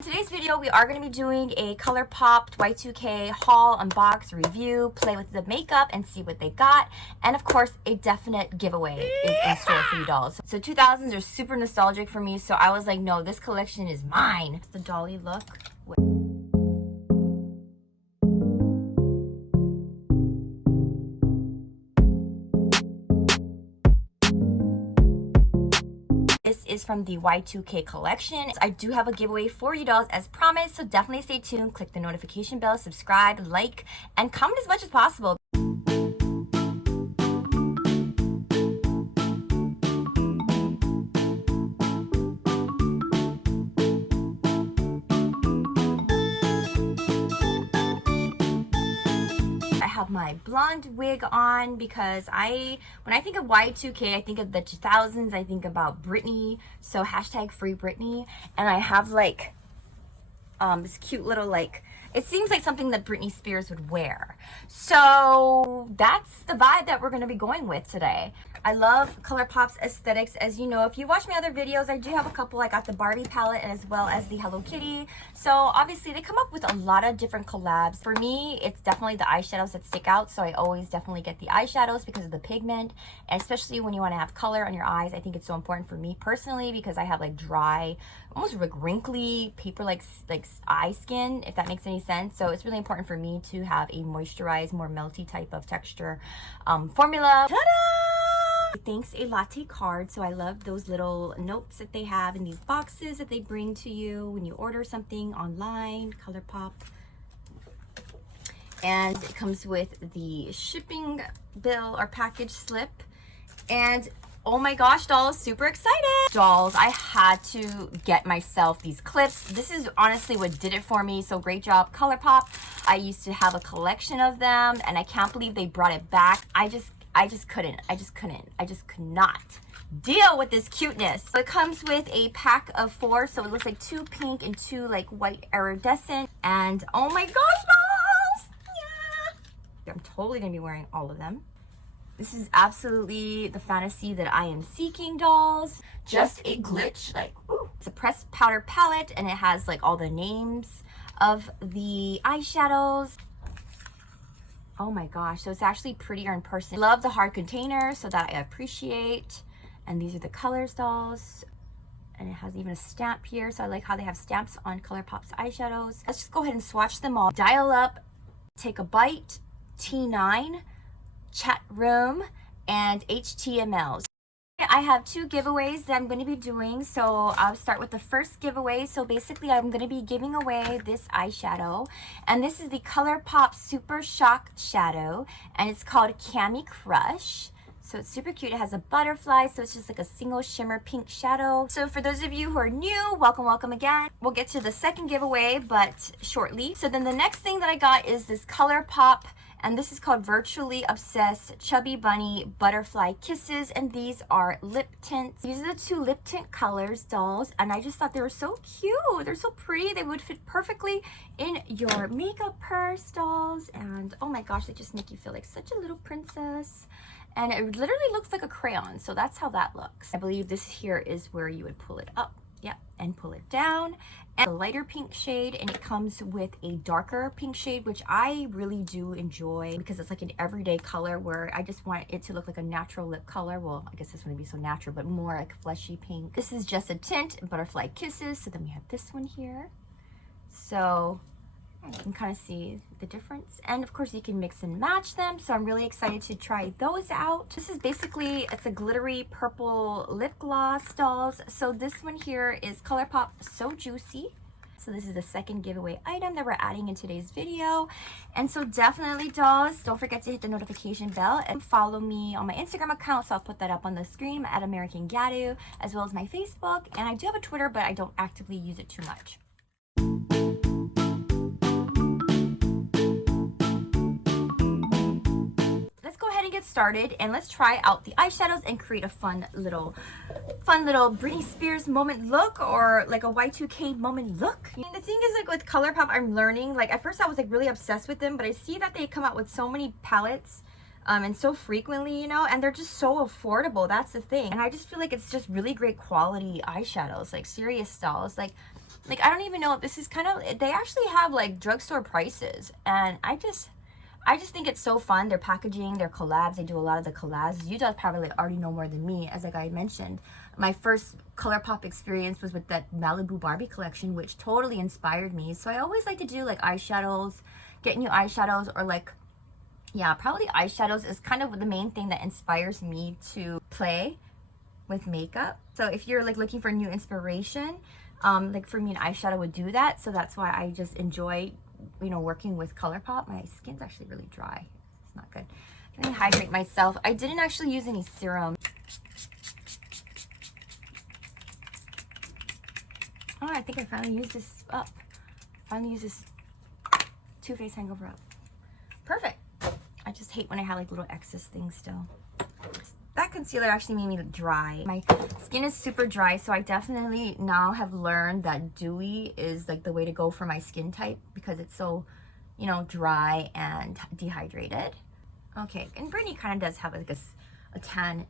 In today's video, we are going to be doing a Colourpop Y2K haul, unbox, review, play with the makeup, and see what they got. And of course, a definite giveaway is in store for you dolls. So 2000s are super nostalgic for me, so I was like, no, this collection is mine. It's the dolly look. This is from the Y2K collection. I do have a giveaway for you dolls as promised, so definitely stay tuned. Click the notification bell, subscribe, like, and comment as much as possible. Have my blonde wig on because when I think of Y2K, I think of the 2000s. I think about Britney, so hashtag free Britney. And I have like this cute little, like, it seems like something that Britney Spears would wear. So that's the vibe that we're going to be going with today. I love Colourpop's aesthetics. As you know, if you watch my other videos, I do have a couple. I got the Barbie palette as well as the Hello Kitty. So obviously they come up with a lot of different collabs. For me, it's definitely the eyeshadows that stick out. So I always definitely get the eyeshadows because of the pigment. And especially when you want to have color on your eyes, I think it's so important for me personally because I have like dry, almost like wrinkly, paper-like eye skin, if that makes any sense. So it's really important for me to have a moisturized, more melty type of texture formula. Ta-da! Thanks a latte card. So I love those little notes that they have in these boxes that they bring to you when you order something online, Colourpop. And it comes with the shipping bill or package slip. And oh my gosh, dolls, super excited. Dolls, I had to get myself these clips. This is honestly what did it for me. So great job, Colourpop. I used to have a collection of them and I can't believe they brought it back. I just could not deal with this cuteness. So it comes with a pack of 4, so it looks like 2 pink and 2 like white iridescent. And oh my gosh, dolls! Yeah! I'm totally gonna be wearing all of them. This is absolutely the fantasy that I am seeking, dolls. Just a glitch, like, ooh. It's a pressed powder palette and it has like all the names of the eyeshadows. Oh my gosh, so it's actually prettier in person. Love the hard container, so that I appreciate. And these are the colors, dolls. And it has even a stamp here, so I like how they have stamps on Colourpop's eyeshadows. Let's just go ahead and swatch them all. Dial Up, Take a Bite, T9, Chat Room, and HTML. I have 2 giveaways that I'm going to be doing, so I'll start with the first giveaway. So basically I'm going to be giving away this eyeshadow, and this is the Colourpop Super Shock Shadow, and it's called Cami Crush. So it's super cute. It has a butterfly, so it's just like a single shimmer pink shadow. So for those of you who are new, welcome again. We'll get to the second giveaway, but shortly. So then the next thing that I got is this Colourpop, and this is called Virtually Obsessed Chubby Bunny Butterfly Kisses, and these are lip tints. These are the 2 lip tint colors, dolls, and I just thought they were so cute. They're so pretty. They would fit perfectly in your makeup purse, dolls, and oh my gosh, they just make you feel like such a little princess. And it literally looks like a crayon, so that's how that looks. I believe this here is where you would pull it up, yeah, and pull it down. And a lighter pink shade, and it comes with a darker pink shade, which I really do enjoy because it's like an everyday color where I just want it to look like a natural lip color. Well, I guess this wouldn't be so natural, but more like fleshy pink. This is just a tint, Butterfly Kisses. So then we have this one here. So you can kind of see the difference, and of course you can mix and match them, so I'm really excited to try those out. This is basically, it's a glittery purple lip gloss, dolls. So this one here is Colourpop So Juicy. So this is the second giveaway item that we're adding in today's video. And so definitely, dolls, don't forget to hit the notification bell and follow me on my Instagram account, so I'll put that up on the screen at American Gyaru, as well as my Facebook. And I do have a Twitter, but I don't actively use it too much. Get started and let's try out the eyeshadows and create a fun little Britney Spears moment look, or like a Y2K moment look. And the thing is, like with Colourpop, I'm learning, like at first I was like really obsessed with them, but I see that they come out with so many palettes and so frequently, you know, and they're just so affordable. That's the thing. And I just feel like it's just really great quality eyeshadows, like serious styles. Like Like, I don't even know if this is kind of, they actually have like drugstore prices, and I just think it's so fun. Their packaging, their collabs, they do a lot of the collabs. You guys probably already know more than me. As like I mentioned, my first Colourpop experience was with that Malibu Barbie collection, which totally inspired me. So I always like to do like eyeshadows, get new eyeshadows, or like, yeah, probably eyeshadows is kind of the main thing that inspires me to play with makeup. So if you're like looking for new inspiration, like for me, an eyeshadow would do that. So that's why I just enjoy, you know, working with Colourpop. My skin's actually really dry. It's not good. Let me hydrate myself. I didn't actually use any serum. Oh, I think I finally used this up. Finally use this Too Faced Hangover up. Perfect. I just hate when I have like little excess things still. That concealer actually made me dry. My skin is super dry, so I definitely now have learned that dewy is like the way to go for my skin type, because it's so, you know, dry and dehydrated. Okay, and Britney kind of does have like a tan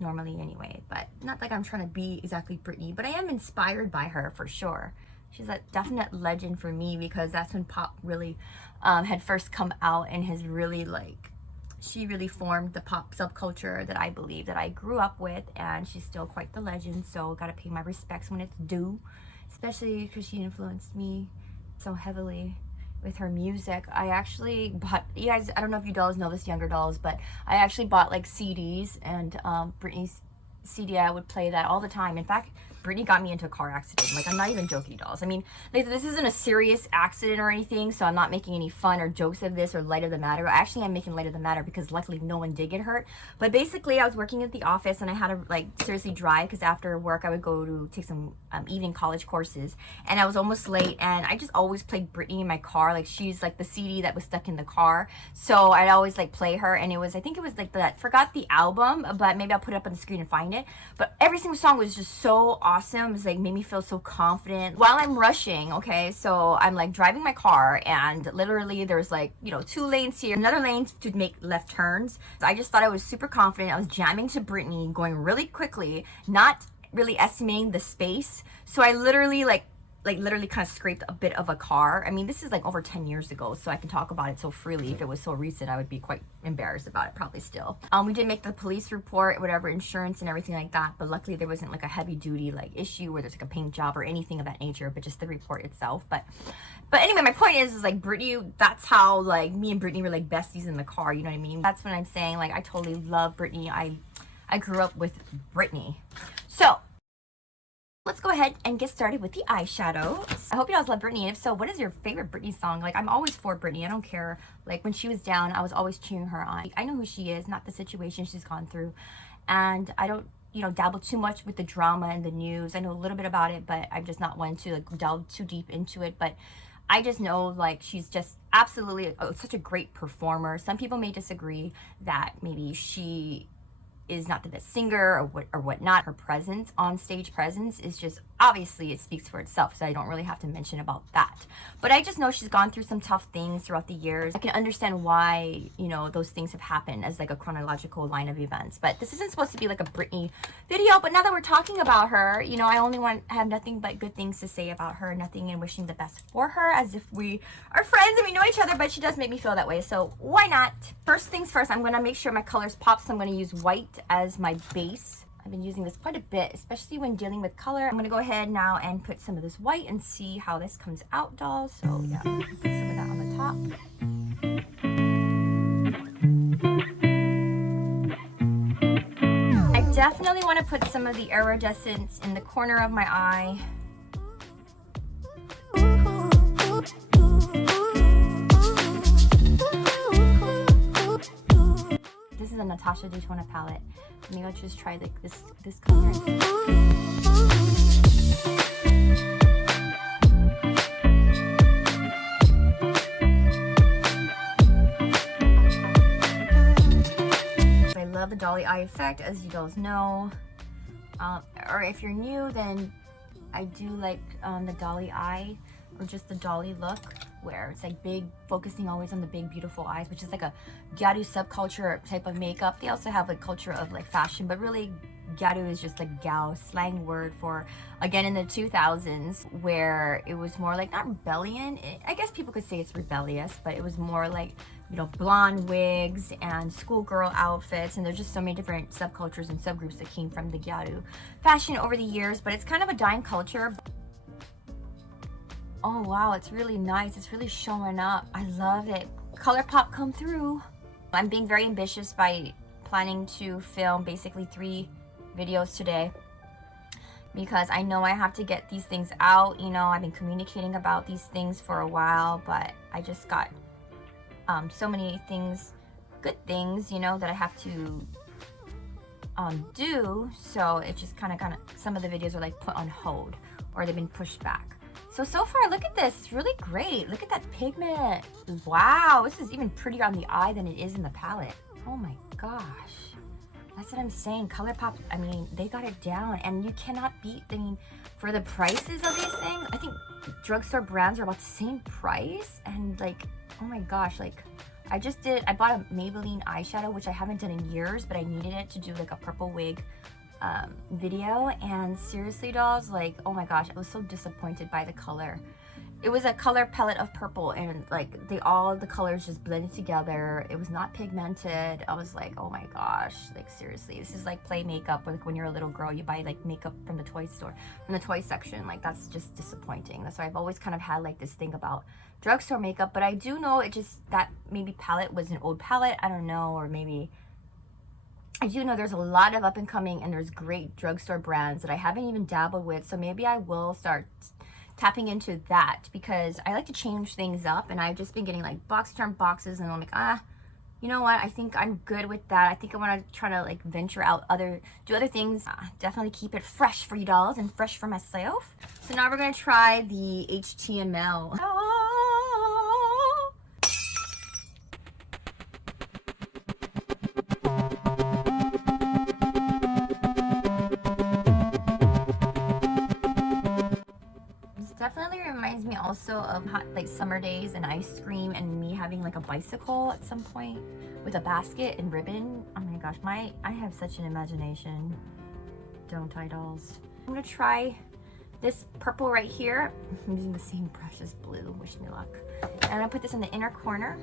normally anyway, but not like I'm trying to be exactly Britney, but I am inspired by her for sure. She's a definite legend for me, because that's when pop really had first come out, and has really like, she really formed the pop subculture that I believe that I grew up with, and she's still quite the legend. So gotta pay my respects when it's due, especially because she influenced me so heavily with her music. I actually bought, you guys, I don't know if you dolls know this, younger dolls, but I actually bought like CDs, and Britney's CD, I would play that all the time. In fact, Britney got me into a car accident. Like, I'm not even joking, dolls. I mean, like, this isn't a serious accident or anything, so I'm not making any fun or jokes of this or light of the matter. Actually, I'm making light of the matter because luckily no one did get hurt. But basically, I was working at the office, and I had to like seriously drive, because after work I would go to take some evening college courses, and I was almost late, and I just always played Britney in my car. Like, she's like the CD that was stuck in the car, so I'd always like play her. And it was, I think it was like that, forgot the album, but maybe I'll put it up on the screen and find it. But every single song was just so awesome. It was like, made me feel so confident while I'm rushing. Okay, so I'm like driving my car, and literally there's like, you know, 2 lanes here, another lane to make left turns. So I just thought I was super confident. I was jamming to Britney, going really quickly, not really estimating the space. So I literally literally kind of scraped a bit of a car. I mean, this is like over 10 years ago, so I can talk about it so freely. If it was so recent, I would be quite embarrassed about it, probably still. We did make the police report, whatever, insurance and everything like that, but luckily there wasn't like a heavy duty like issue where there's like a paint job or anything of that nature, but just the report itself. But anyway, my point is like Britney, that's how like me and Britney were like besties in the car, you know what I mean? That's what I'm saying. Like, I totally love Britney. I grew up with Britney. So let's go ahead and get started with the eyeshadow. I hope you guys love Britney, and if so, what is your favorite Britney song? Like, I'm always for Britney. I don't care. Like, when she was down, I was always cheering her on. I know who she is, not the situation she's gone through, and I don't, you know, dabble too much with the drama and the news. I know a little bit about it, but I'm just not one to like delve too deep into it. But I just know like she's just absolutely such a great performer. Some people may disagree that maybe she is not the best singer or whatnot. Her presence, on stage presence, is just, obviously it speaks for itself, so I don't really have to mention about that. But I just know she's gone through some tough things throughout the years. I can understand why, you know, those things have happened as like a chronological line of events. But this isn't supposed to be like a Britney video, but now that we're talking about her, you know, I only have nothing but good things to say about her, nothing, and wishing the best for her, as if we are friends and we know each other. But she does make me feel that way, so why not? First things first, I'm gonna make sure my colors pop, so I'm gonna use white as my base. I've been using this quite a bit, especially when dealing with color. I'm gonna go ahead now and put some of this white and see how this comes out, dolls. So yeah, put some of that on the top. I definitely want to put some of the iridescence in the corner of my eye. This is a Natasha Daytona palette. Maybe I'll just try like this color. I love the dolly eye effect, as you guys know. Or if you're new, then I do like the dolly eye, or just the dolly look, where it's like big, focusing always on the big beautiful eyes, which is like a Gyaru subculture type of makeup. They also have like culture of like fashion, but really Gyaru is just a gal slang word for, again, in the 2000s, where it was more like, not rebellion, I guess people could say it's rebellious, but it was more like, you know, blonde wigs and schoolgirl outfits, and there's just so many different subcultures and subgroups that came from the Gyaru fashion over the years, but it's kind of a dying culture. Oh wow, it's really nice. It's really showing up. I love it. Colourpop come through. I'm being very ambitious by planning to film basically 3 videos today, because I know I have to get these things out. You know, I've been communicating about these things for a while, but I just got so many things, good things, you know, that I have to do. So it just kind of some of the videos are like put on hold, or they've been pushed back. So far, look at this. It's really great. Look at that pigment. Wow, this is even prettier on the eye than it is in the palette. Oh my gosh. That's what I'm saying. Colourpop, I mean, they got it down, and you cannot beat, I mean, for the prices of these things, I think drugstore brands are about the same price, and like, oh my gosh, like, I bought a Maybelline eyeshadow, which I haven't done in years, but I needed it to do like a purple wig video, and seriously, dolls, like, oh my gosh, I was so disappointed by the color. It was a color palette of purple, and like all the colors just blended together. It was not pigmented. I was like, oh my gosh, like seriously, this is like play makeup. Like when you're a little girl, you buy like makeup from the toy store, from the toy section. Like that's just disappointing. That's why I've always kind of had like this thing about drugstore makeup. But I do know it just, that maybe palette was an old palette. I don't know, or maybe, I do know there's a lot of up and coming, and there's great drugstore brands that I haven't even dabbled with. So maybe I will start tapping into that, because I like to change things up, and I've just been getting like box charm boxes, and I'm like, you know what, I think I'm good with that. I think I want to try to like venture out, do other things. Definitely keep it fresh for you dolls, and fresh for myself. So now we're going to try the HTML. Definitely reminds me also of hot, like summer days and ice cream, and me having like a bicycle at some point with a basket and ribbon. Oh my gosh, I have such an imagination, don't I, dolls? I'm gonna try this purple right here. I'm using the same brush as blue, wish me luck. And I'm gonna put this in the inner corner.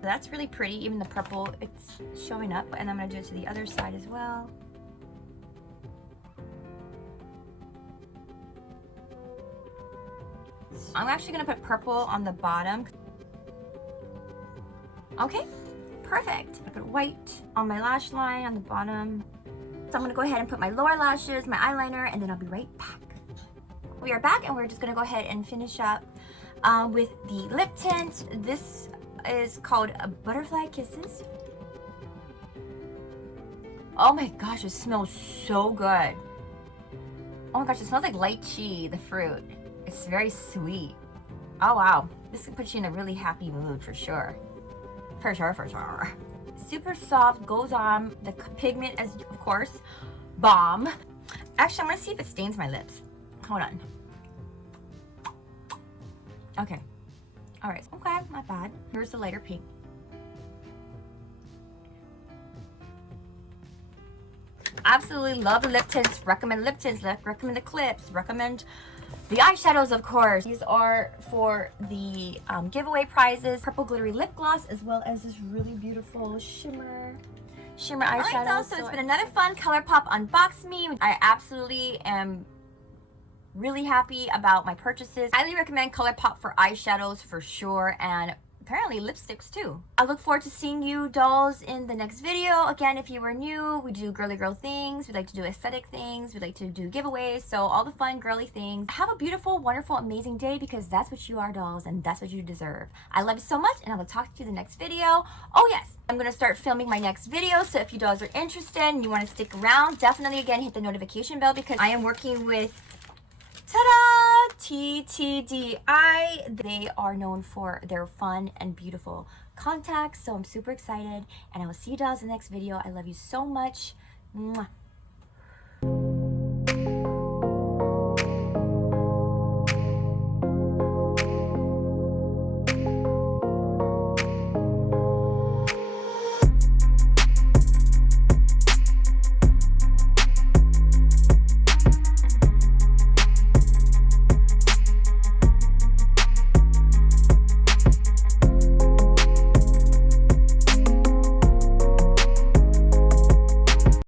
That's really pretty, even the purple, it's showing up. And I'm gonna do it to the other side as well. I'm actually going to put purple on the bottom. Okay, perfect. I put white on my lash line on the bottom. So I'm going to go ahead and put my lower lashes, my eyeliner, and then I'll be right back. We are back, and we're just going to go ahead and finish up with the lip tint. This is called Butterfly Kisses. Oh my gosh, it smells so good. Oh my gosh, it smells like lychee, the fruit. It's very sweet. Oh wow, this can put you in a really happy mood for sure. For sure. Super soft, goes on. The pigment is, of course, bomb. Actually, I'm gonna see if it stains my lips. Hold on. Okay. All right. Okay, not bad. Here's the lighter pink. Absolutely love the lip tints. Recommend lip tints. Recommend the clips. Recommend the eyeshadows, of course. These are for the giveaway prizes. Purple glittery lip gloss, as well as this really beautiful shimmer eyeshadow. Alright, so it's been another fun Colourpop unbox me. I absolutely am really happy about my purchases. Highly recommend Colourpop for eyeshadows for sure, and apparently lipsticks too. I look forward to seeing you dolls in the next video. Again, if you are new, we do girly girl things. We like to do aesthetic things. We like to do giveaways. So all the fun girly things. Have a beautiful, wonderful, amazing day, because that's what you are, dolls, and that's what you deserve. I love you so much, and I will talk to you in the next video. Oh yes, I'm going to start filming my next video. So if you dolls are interested and you want to stick around, definitely again hit the notification bell, because I am working with ta-da! TTDI. They are known for their fun and beautiful contacts, so I'm super excited, and I will see you dolls in the next video. I love you so much. Mwah.